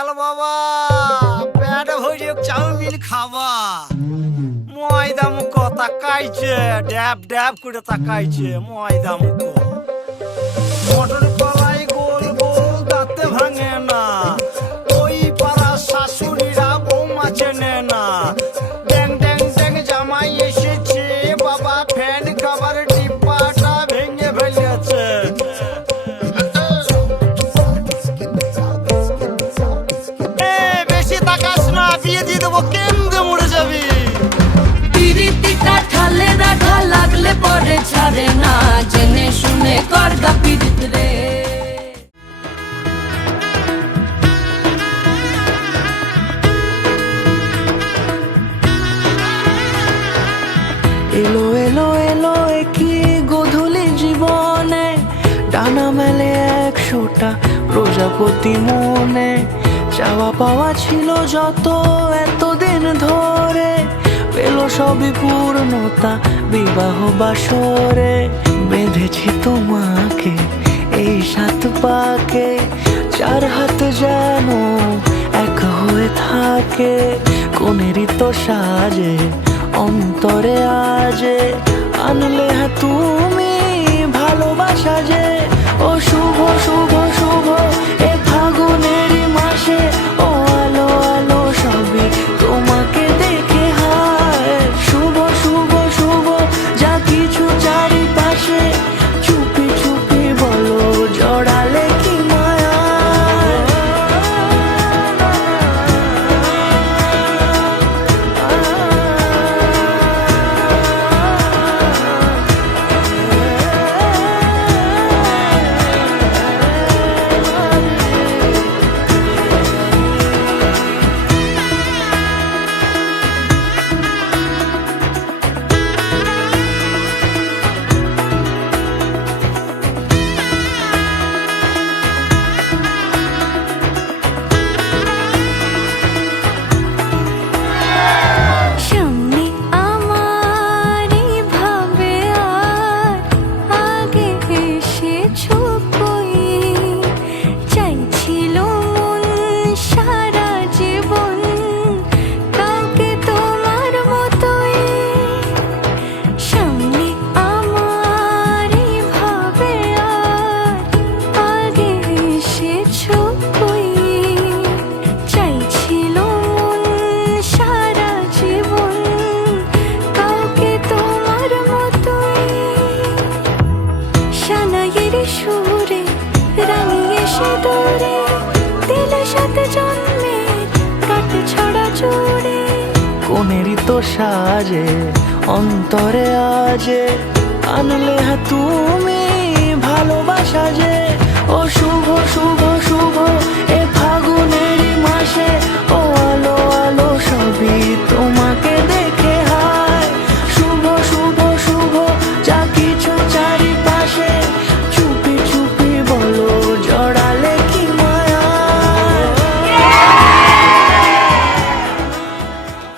গেল বাবা, পেট ভরে চাউমিন খাবা। ময়দা মুখ তাকাইছে, ড্যাব ড্যাব করে তাকাইছে ময়দা মুখ। মটর কলাই গোল গোল দাঁতে ভাঙে না, ওই পাড়া শাশুড়িরা বৌমা চেনে না। ড্যাং ড্যাং ড্যাং জামাই এসেছে বাবা, ফ্যান খাবার ডিব্বাটা ভেঙে ফেলেছে। বেশি তাকাস না, বিয়ে দিয়ে দেবো, কেন্দ্রে মরে যাবি। পিরিতিটা ঠালে রাখা লাগলে পরে ছাড়ে না, জেনে শুনে করগা পিরিত রে। এলো এলো এলো কি গোধূলি জীবনে, ডানা মেলে 100টা প্রজাপতি মনে। চাওয়া পাওয়া ছিল যত এতদিন ধরে, পেল সবই পূর্ণতা বিবাহ বাসরে। বেঁধেছি তোমাকে এই 7 পাকে, 4 হাত যেন এক হয়ে থাকে। কোনেরই তো সাজে অন্তরে আজে, আনলে তুমি ভালোবাসা যে। ও শুভ শুভ শুভ এ ফাগুনেরই মাসে, ও আলো আলো সবই তোমাকে দেখে হায়। শুভ শুভ শুভ যা কিছু চারিপাশে, চুপি চুপি বলো জড়ালে কি মায়া। সামনে আমার ভাবে আর আগে এসেছো কই, চাইছিল মন সারা জীবন কাউকে তোমার মতোই। সামনে আমার ভাবে আর আগে এসেছো কই, চাইছিল মন সারা জীবন কাউকে তোমার মতোই। সানাইয়ের সুরে রাঙিয়ে সে দূরে, দিলে 7 জন্মের কাট ছড়া জোড়ে। কোনেরই তো সাজে অন্তরে আজে, আনলে তুমি ভালোবাসা যে। ও